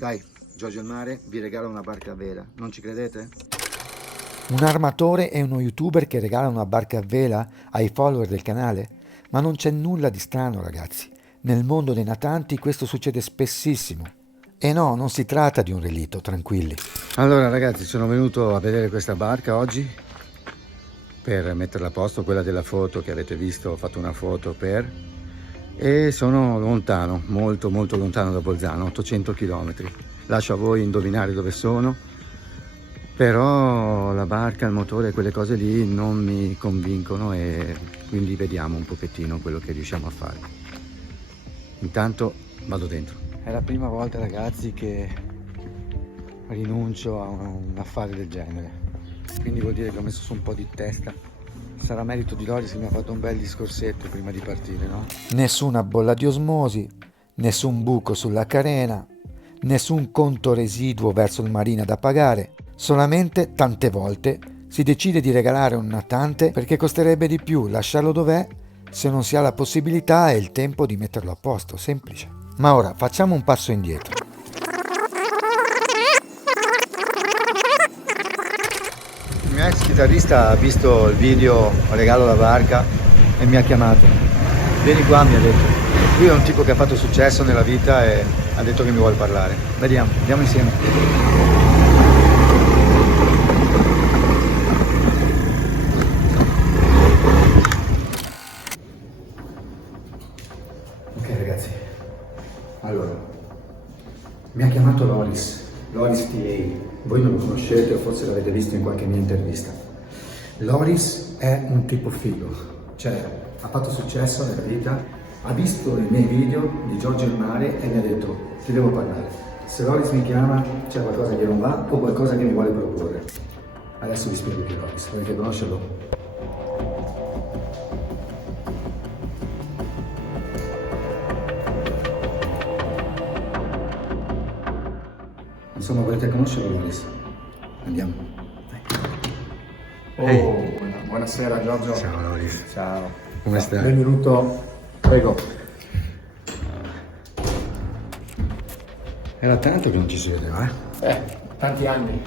Dai, Giorgio il Mare vi regala una barca a vela, non ci credete? Un armatore e uno youtuber che regala una barca a vela ai follower del canale? Ma non c'è nulla di strano, ragazzi. Nel mondo dei natanti questo succede spessissimo. E no, non si tratta di un relitto, tranquilli. Allora ragazzi, sono venuto a vedere questa barca oggi per metterla a posto, quella della foto che avete visto, ho fatto una foto e sono lontano, molto molto lontano da Bolzano, 800 km. Lascio a voi indovinare dove sono, però la barca, il motore, quelle cose lì non mi convincono e quindi vediamo un pochettino quello che riusciamo a fare. Intanto vado dentro. È la prima volta ragazzi che rinuncio a un affare del genere, quindi vuol dire che ho messo su un po' di testa. Sarà merito di Loris che mi ha fatto un bel discorsetto prima di partire, no? Nessuna bolla di osmosi, nessun buco sulla carena, nessun conto residuo verso il marina da pagare. Solamente tante volte si decide di regalare un natante perché costerebbe di più lasciarlo dov'è se non si ha la possibilità e il tempo di metterlo a posto, semplice. Ma ora facciamo un passo indietro. Il mio ex chitarrista ha visto il video Regalo la barca e mi ha chiamato. Vieni qua, mi ha detto. Lui è un tipo che ha fatto successo nella vita e ha detto che mi vuole parlare. Vediamo, andiamo insieme. Ok ragazzi, allora, mi ha chiamato Loris TA, voi non lo conoscete o forse l'avete visto in qualche mia intervista. Loris è un tipo figo, cioè ha fatto successo nella vita, ha visto i miei video di Giorgio il Mare e mi ha detto ti devo parlare. Se Loris mi chiama c'è qualcosa che non va o qualcosa che mi vuole proporre. Adesso vi spiego chi è Loris, volete conoscerlo? Insomma, volete conoscerlo Loris? Andiamo. Buonasera Giorgio. Ciao Loris. Ciao. Come stai? Benvenuto. Prego. Era tanto che non ci si vedeva, Tanti anni.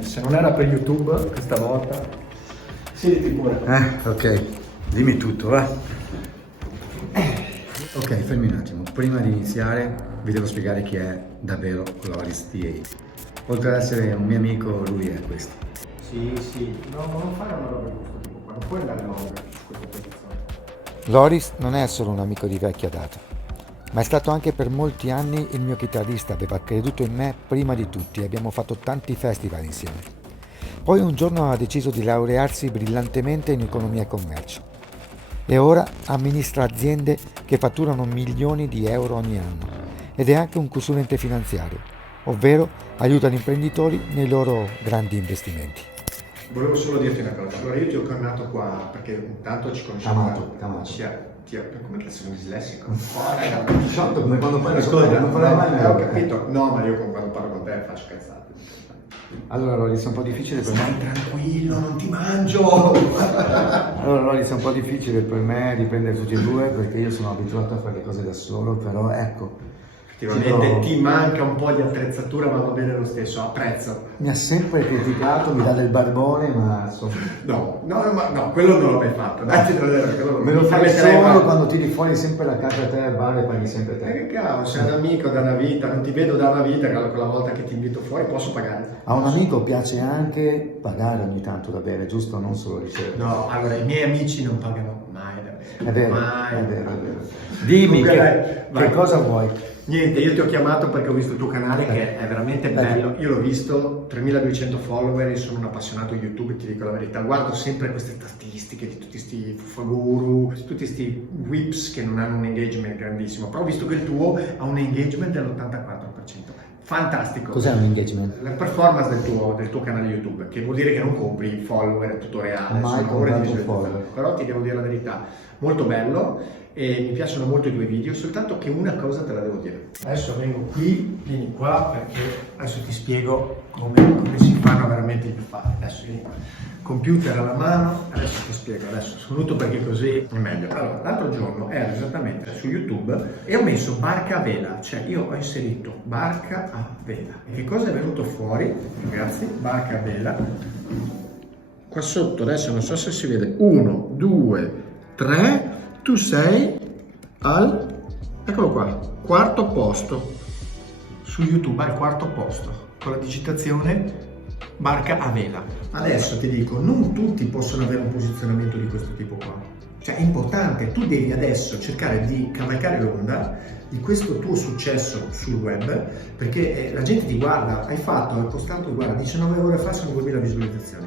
Se non era per YouTube questa volta. Siediti pure. Ok, dimmi tutto, va. Ok, fermi un attimo. Prima di iniziare vi devo spiegare chi è davvero Loris TA. Oltre ad essere un mio amico, lui è questo. Sì. No, ma non fare una roba di questo tipo. Non puoi andare lunga su questa posizione. Loris non è solo un amico di vecchia data, ma è stato anche per molti anni il mio chitarrista, aveva creduto in me prima di tutti e abbiamo fatto tanti festival insieme. Poi un giorno ha deciso di laurearsi brillantemente in economia e commercio e ora amministra aziende che fatturano milioni di euro ogni anno ed è anche un consulente finanziario, ovvero aiuta gli imprenditori nei loro grandi investimenti. Volevo solo dirti una cosa. Allora io ti ho chiamato qua perché intanto ci conosciamo. Chiamato. Come che sei un dislessico? Sciolto come quando parli Ascolta, non farai mai ho capito. No, ma io quando parlo con te faccio cazzate. Allora Loris, è un po' difficile per me. Tranquillo, non ti mangio! Allora Loris, è un po' difficile per me riprendere tutti e due perché io sono abituato a fare le cose da solo, però ecco. Effettivamente ti manca un po' di attrezzatura, ma va bene lo stesso, apprezzo. Mi ha sempre criticato, mi dà del barbone, ma insomma. No, quello non l'ho mai fatto. Dai, Me lo fai solo quando tiri fuori sempre la carta a te al bar e paghi sempre te. Che cavolo, sei un amico da una vita, non ti vedo da una vita, che quella volta che ti invito fuori posso pagare. A un amico piace anche pagare ogni tanto da bere, giusto? Non solo ricevere. No, allora i miei amici non pagano mai da bere. È vero, Mai. è vero. Dimmi, che cosa vuoi? Niente, io ti ho chiamato perché ho visto il tuo canale che è veramente bello, io l'ho visto, 3200 follower, io sono un appassionato di YouTube, ti dico la verità, guardo sempre queste statistiche di tutti questi fufaguru, tutti questi whips che non hanno un engagement grandissimo, però ho visto che il tuo ha un engagement dell'84%. Fantastico. Cos'è un engagement? La performance del tuo canale YouTube, che vuol dire che non compri follower, è tutto reale, Mai sono ore di comprato un visualizzazione. follower. Però ti devo dire la verità, molto bello. e mi piacciono molto i tuoi video, soltanto che una cosa te la devo dire. Adesso vengo qui, vieni qua, perché adesso ti spiego come si fanno veramente gli affari. Adesso vieni qua. Computer alla mano, adesso ti spiego, adesso saluto perché così è meglio. Allora, l'altro giorno ero esattamente su YouTube e ho messo barca a vela, cioè io ho inserito barca a vela. E che cosa è venuto fuori, ragazzi? Barca a vela. Qua sotto adesso non so se si vede, 1, 2, 3, tu sei al, eccolo qua, quarto posto, su YouTube al quarto posto, con la digitazione barca a vela. Adesso ti dico, non tutti possono avere un posizionamento di questo tipo qua, cioè è importante, tu devi adesso cercare di cavalcare l'onda di questo tuo successo sul web, perché la gente ti guarda, hai postato, guarda, 19 ore fa sono 2000 visualizzazioni.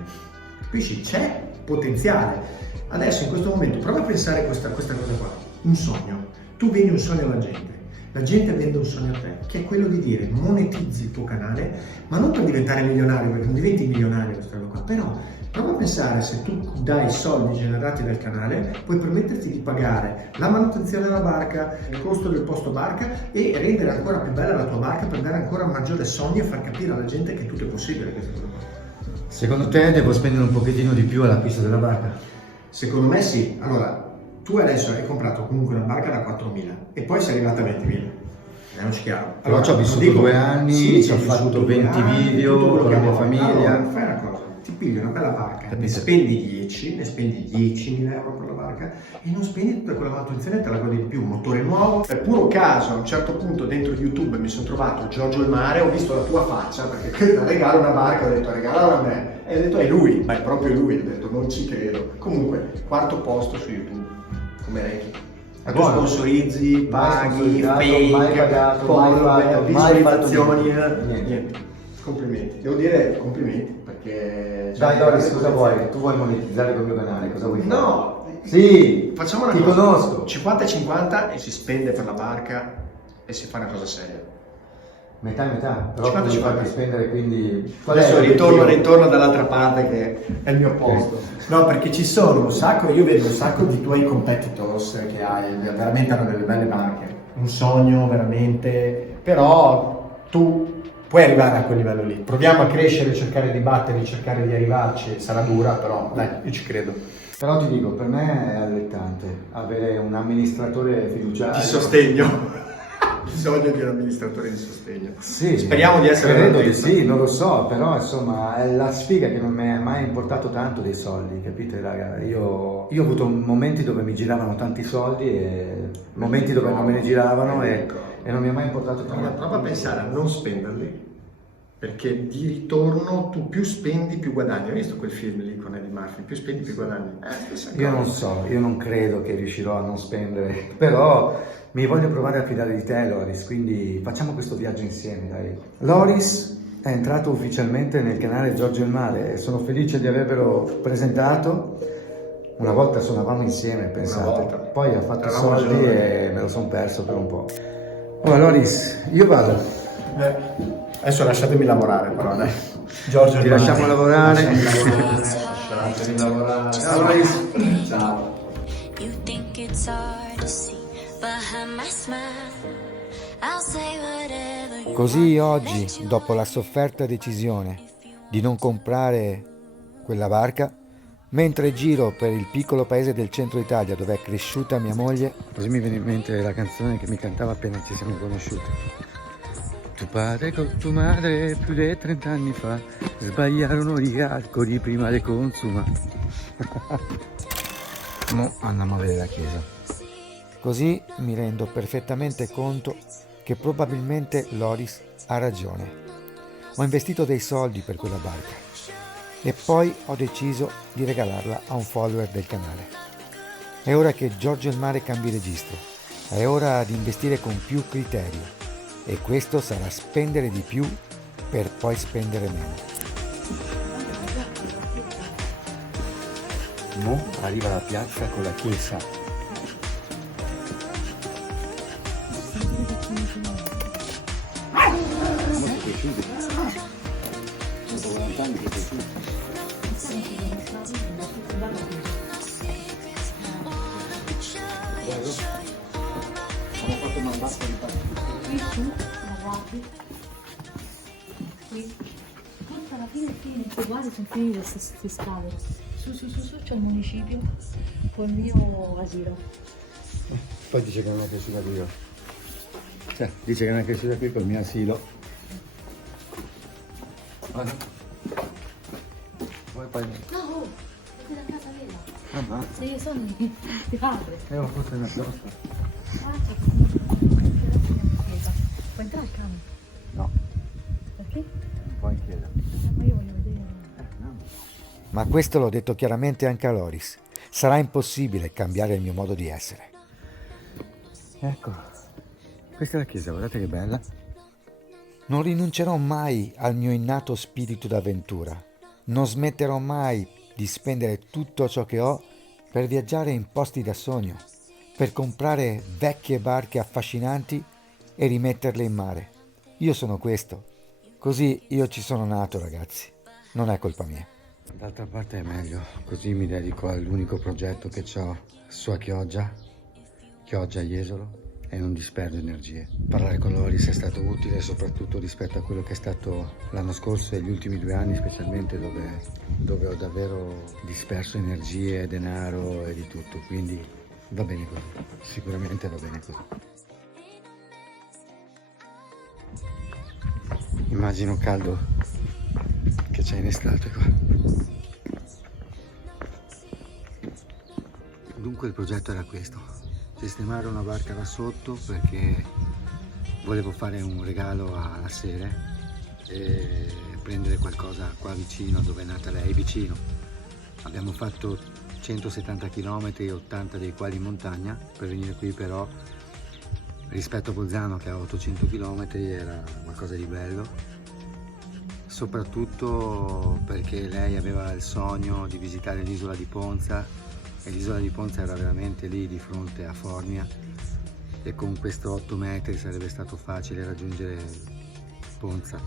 Capisci? C'è potenziale. Adesso in questo momento prova a pensare questa cosa qua, un sogno. Tu vendi un sogno alla gente, la gente vende un sogno a te, che è quello di dire monetizzi il tuo canale, ma non per diventare milionario, perché non diventi milionario questa cosa qua, però prova a pensare, se tu dai i soldi generati dal canale, puoi permetterti di pagare la manutenzione della barca, il costo del posto barca e rendere ancora più bella la tua barca per dare ancora maggiore sogno e far capire alla gente che tutto è possibile questa cosa qua. Secondo te devo spendere un pochettino di più all'acquisto della barca? Secondo me sì. Allora, tu adesso hai comprato comunque una barca da 4.000 e poi sei arrivata a 20.000. Andiamoci chiaro. Però ci ho vissuto 2 anni, ci ho fatto 20 video con la mia famiglia. Allora, fai una cosa, ti pigli una bella barca, ne spendi 10.000 euro per la barca e non spendi tutta quella manutenzione e te la godi di più. Motore nuovo. Per puro caso, a un certo punto dentro YouTube mi sono trovato Giorgio il Mare, ho visto la tua faccia perché regalo una barca, ho detto regalala a me. E ho detto è lui, ma è proprio lui, ho detto non ci credo. Comunque, quarto posto su YouTube, come ranking. Ma tu sponsorizzi, paghi, fake, mai pagato, follower, visualizzazioni, niente. Complimenti, devo dire complimenti perché... Dai Doris, cosa vuoi? Tu vuoi monetizzare col mio canale, cosa vuoi fare? No! Sì! Facciamo una ti cosa, conosco! 50-50 e si spende per la barca e si fa una cosa seria. Metà e metà, però 50-50. devi farti spendere, quindi... Adesso ritorno dall'altra parte che è il mio posto. No, perché ci sono un sacco, io vedo un sacco di tuoi competitors che veramente hanno delle belle barche. Un sogno veramente, però tu puoi arrivare a quel livello lì. Proviamo a crescere, cercare di batterli, cercare di arrivarci, sarà dura, però dai, io ci credo. Però ti dico, per me è allettante avere un amministratore fiduciario. Di sostegno. Bisogno di un amministratore di sostegno. Sì, speriamo di essere credo di sì, non lo so, però insomma è la sfiga che non mi è mai importato tanto dei soldi, capite raga? Io ho avuto momenti dove mi giravano tanti soldi e momenti dove non me ne giravano e non mi è mai importato tanto. Prova a pensare a non spenderli, perché di ritorno tu più spendi più guadagni. Hai visto quel film lì con Eddie Murphy? Più spendi più guadagni. Io non so, io non credo che riuscirò a non spendere, però mi voglio provare a fidare di te Loris, quindi facciamo questo viaggio insieme, dai. Loris è entrato ufficialmente nel canale Giorgio il Mare e sono felice di avervelo presentato. Una volta suonavamo insieme, pensate, poi ha fatto soldi e me lo sono perso per un po'. Oh Loris, io vado. Adesso lasciatemi lavorare, però dai. Giorgio Ti lasciamo lavorare. Lasciatemi lavorare. Ciao Loris. Ciao. You think it's hard to see behind my smile. I'll say whatever you Così oggi, dopo la sofferta decisione di non comprare quella barca, mentre giro per il piccolo paese del centro Italia dove è cresciuta mia moglie, così mi viene in mente la canzone che mi cantava appena ci siamo conosciuti. Tuo padre con tua madre più di 30 anni fa sbagliarono i calcoli prima di consumare. Mo andiamo a vedere la chiesa. Così mi rendo perfettamente conto che probabilmente Loris ha ragione. Ho investito dei soldi per quella barca e poi ho deciso di regalarla a un follower del canale. È ora che Giorgio il Mare cambi registro, è ora di investire con più criterio e questo sarà spendere di più per poi spendere meno. Mo arriva la piazza con la chiesa. Molto piaciuto. Dopo 40 anni che è piaciuto. Qui. Tutta alla fine, guarda, sono finite queste scale. Su, c'è il municipio col mio asilo. Poi dice che non è cresciuta qui. Cioè, dice che non è cresciuta qui col mio asilo. Guarda. Poi... No, oh, è la casa vera. Ah, ma... Se io sono di padre. Ho fatto una grossa. Guarda, puoi entrare al camion? No, Perché? un po' in chiesa. Ma io voglio vedere. No. Ma questo l'ho detto chiaramente anche a Loris. Sarà impossibile cambiare il mio modo di essere. Ecco, questa è la chiesa, guardate che bella. Non rinuncerò mai al mio innato spirito d'avventura. Non smetterò mai di spendere tutto ciò che ho per viaggiare in posti da sogno, per comprare vecchie barche affascinanti e rimetterle in mare. Io sono questo. Così io ci sono nato, ragazzi. Non è colpa mia. D'altra parte è meglio, così mi dedico all'unico progetto che ho su a Chioggia Jesolo, e non disperdo energie. Parlare con Loris è stato utile soprattutto rispetto a quello che è stato l'anno scorso e gli ultimi 2 anni specialmente, dove ho davvero disperso energie, denaro e di tutto, quindi va bene così, sicuramente va bene così. Immagino caldo che c'è in estate qua. Dunque il progetto era questo: sistemare una barca da sotto perché volevo fare un regalo alla Sere e prendere qualcosa qua vicino, dove è nata lei, vicino. Abbiamo fatto 170 km, 80 dei quali in montagna, per venire qui, però rispetto a Bolzano che ha 800 km era qualcosa di bello, soprattutto perché lei aveva il sogno di visitare l'isola di Ponza, e l'isola di Ponza era veramente lì di fronte a Formia, e con questo 8 metri sarebbe stato facile raggiungere Ponza.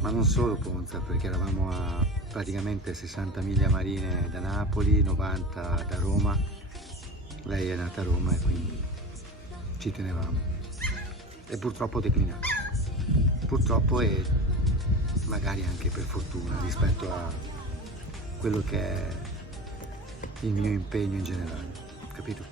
Ma non solo Ponza, perché eravamo a praticamente 60 miglia marine da Napoli, 90 da Roma. Lei è nata a Roma e quindi ci tenevamo. E purtroppo ho declinato. Purtroppo, e magari anche per fortuna rispetto a quello che è il mio impegno in generale, capito?